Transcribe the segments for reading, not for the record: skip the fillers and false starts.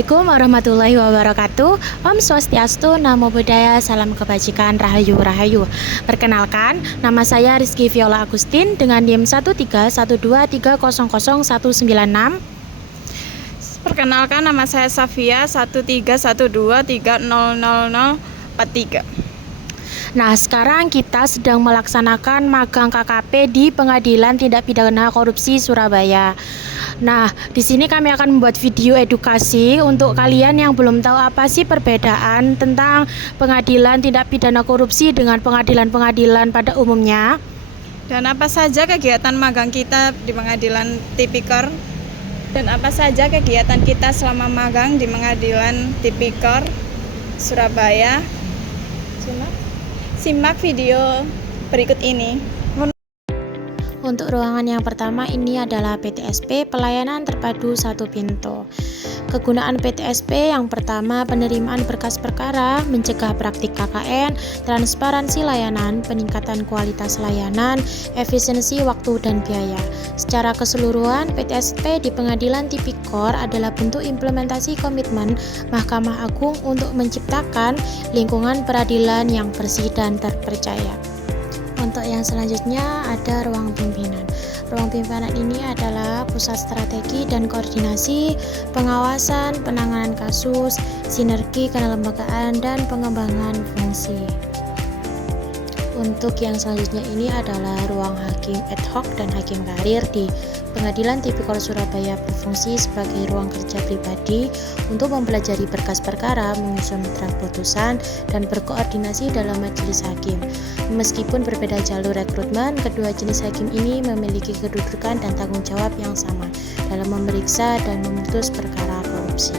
Assalamualaikum warahmatullahi wabarakatuh. Om Swastiastu, Namo Buddhaya, Salam Kebajikan, Rahayu Rahayu. Perkenalkan, nama saya Rizky Viola Agustin dengan NIM 13123000196. Perkenalkan, nama saya Safia 13123000043. Nah, sekarang kita sedang melaksanakan magang KKP di Pengadilan Tindak Pidana Korupsi Surabaya. Nah, di sini kami akan membuat video edukasi untuk kalian yang belum tahu apa sih perbedaan tentang pengadilan tindak pidana korupsi dengan pengadilan-pengadilan pada umumnya. Dan apa saja kegiatan magang kita di Pengadilan Tipikor? Dan apa saja kegiatan kita selama magang di Pengadilan Tipikor Surabaya? Simak video berikut ini. Untuk ruangan yang pertama ini adalah PTSP, Pelayanan Terpadu Satu Pintu. Kegunaan PTSP yang pertama, penerimaan berkas perkara, mencegah praktik KKN, transparansi layanan, peningkatan kualitas layanan, efisiensi waktu dan biaya. Secara keseluruhan, PTSP di Pengadilan Tipikor adalah bentuk implementasi komitmen Mahkamah Agung untuk menciptakan lingkungan peradilan yang bersih dan terpercaya. Untuk yang selanjutnya ada ruang pimpinan. Ruang pimpinan ini adalah pusat strategi dan koordinasi, pengawasan, penanganan kasus, sinergi kelembagaan, dan pengembangan fungsi. Untuk yang selanjutnya ini adalah ruang hakim ad hoc dan hakim karir di Pengadilan Tipikor Surabaya, berfungsi sebagai ruang kerja pribadi untuk mempelajari berkas perkara, menyusun draft putusan, dan berkoordinasi dalam majelis hakim. Meskipun berbeda jalur rekrutmen, kedua jenis hakim ini memiliki kedudukan dan tanggung jawab yang sama dalam memeriksa dan memutus perkara korupsi.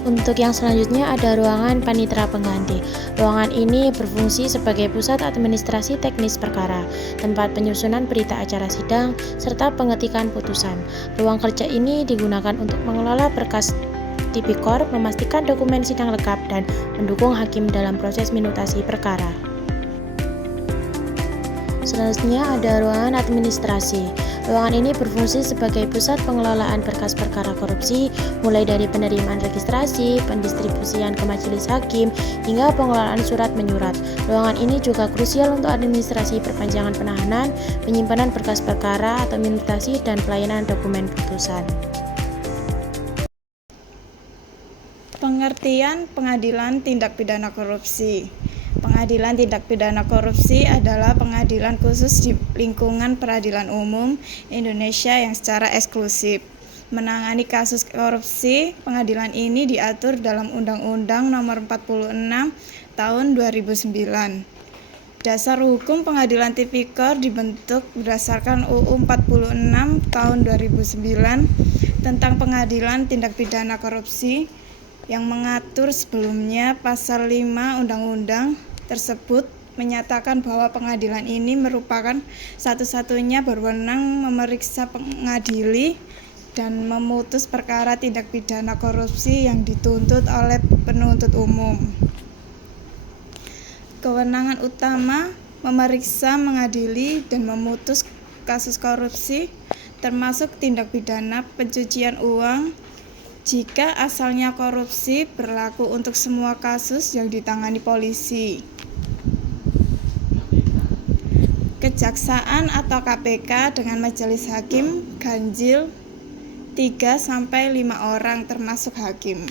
Untuk yang selanjutnya ada ruangan panitera pengganti. Ruangan ini berfungsi sebagai pusat administrasi teknis perkara, tempat penyusunan berita acara sidang, serta pengetikan putusan. Ruang kerja ini digunakan untuk mengelola berkas Tipikor, memastikan dokumen sidang lengkap, dan mendukung hakim dalam proses minutasi perkara. Selanjutnya ada ruangan administrasi. Ruangan ini berfungsi sebagai pusat pengelolaan berkas perkara korupsi, mulai dari penerimaan registrasi, pendistribusian ke majelis hakim, hingga pengelolaan surat menyurat. Ruangan ini juga krusial untuk administrasi perpanjangan penahanan, penyimpanan berkas perkara atau minutasi, dan pelayanan dokumen putusan. Pengertian Pengadilan Tindak Pidana Korupsi. Pengadilan Tindak Pidana Korupsi adalah pengadilan khusus di lingkungan peradilan umum Indonesia yang secara eksklusif menangani kasus korupsi. Pengadilan ini diatur dalam Undang-Undang Nomor 46 Tahun 2009. Dasar hukum Pengadilan Tipikor dibentuk berdasarkan UU 46 Tahun 2009 tentang Pengadilan Tindak Pidana Korupsi, yang mengatur sebelumnya pasal 5 undang-undang tersebut menyatakan bahwa pengadilan ini merupakan satu-satunya berwenang memeriksa, mengadili, dan memutus perkara tindak pidana korupsi yang dituntut oleh penuntut umum. Kewenangan utama memeriksa, mengadili, dan memutus kasus korupsi termasuk tindak pidana pencucian uang, jika asalnya korupsi, berlaku untuk semua kasus yang ditangani polisi. Kejaksaan atau KPK dengan majelis hakim ganjil 3-5 orang termasuk hakim.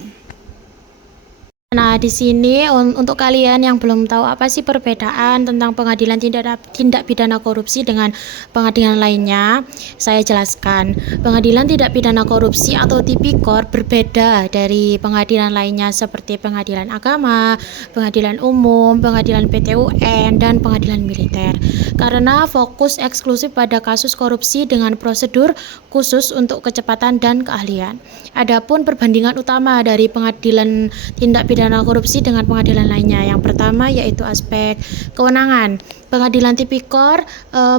Nah, di sini untuk kalian yang belum tahu apa sih perbedaan tentang pengadilan tindak pidana korupsi dengan pengadilan lainnya, saya jelaskan. Pengadilan tindak pidana korupsi atau Tipikor berbeda dari pengadilan lainnya seperti pengadilan agama, pengadilan umum, pengadilan PT-UN, dan pengadilan militer. Karena fokus eksklusif pada kasus korupsi dengan prosedur khusus untuk kecepatan dan keahlian. Adapun perbandingan utama dari pengadilan tindak pidana korupsi dengan pengadilan lainnya, yang pertama yaitu aspek kewenangan. Pengadilan Tipikor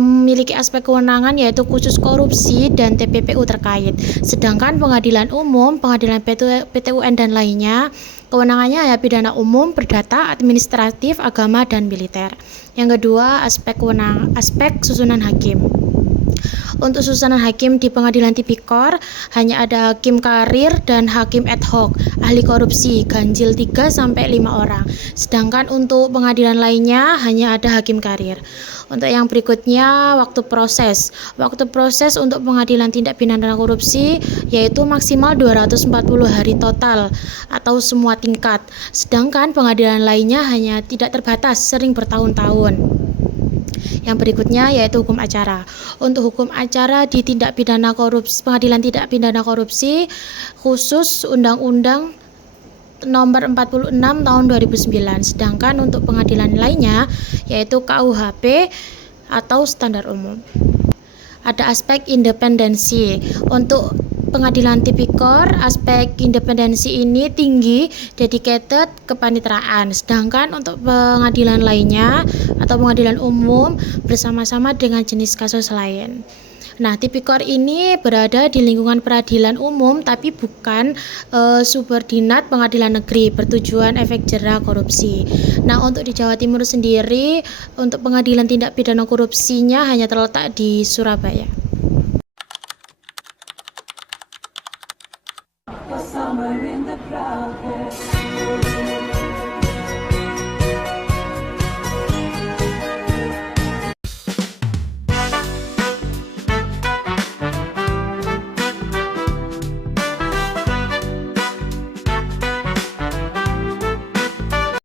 memiliki aspek kewenangan yaitu khusus korupsi dan TPPU terkait. Sedangkan pengadilan umum, pengadilan PT-UN dan lainnya, kewenangannya ya pidana umum, perdata, administratif, agama, dan militer. Yang kedua, aspek susunan hakim. Untuk susunan hakim di Pengadilan Tipikor hanya ada hakim karir dan hakim ad hoc, ahli korupsi, ganjil 3 sampai 5 orang. Sedangkan untuk pengadilan lainnya hanya ada hakim karir. Untuk yang berikutnya, waktu proses. Waktu proses untuk Pengadilan Tindak Pidana Korupsi yaitu maksimal 240 hari total atau semua tingkat. Sedangkan pengadilan lainnya hanya tidak terbatas, sering bertahun-tahun. Yang berikutnya yaitu hukum acara. Untuk hukum acara di tindak pidana korupsi, Pengadilan Tindak Pidana Korupsi khusus Undang-Undang Nomor 46 Tahun 2009. Sedangkan untuk pengadilan lainnya yaitu KUHP atau standar umum. Ada aspek independensi. Untuk Pengadilan Tipikor, aspek independensi ini tinggi, dedicated, kepaniteraan. Sedangkan untuk pengadilan lainnya atau pengadilan umum bersama-sama dengan jenis kasus lain. Nah, Tipikor ini berada di lingkungan peradilan umum tapi bukan subordinat pengadilan negeri, bertujuan efek jera korupsi. Nah, untuk di Jawa Timur sendiri, untuk pengadilan tindak pidana korupsinya hanya terletak di Surabaya.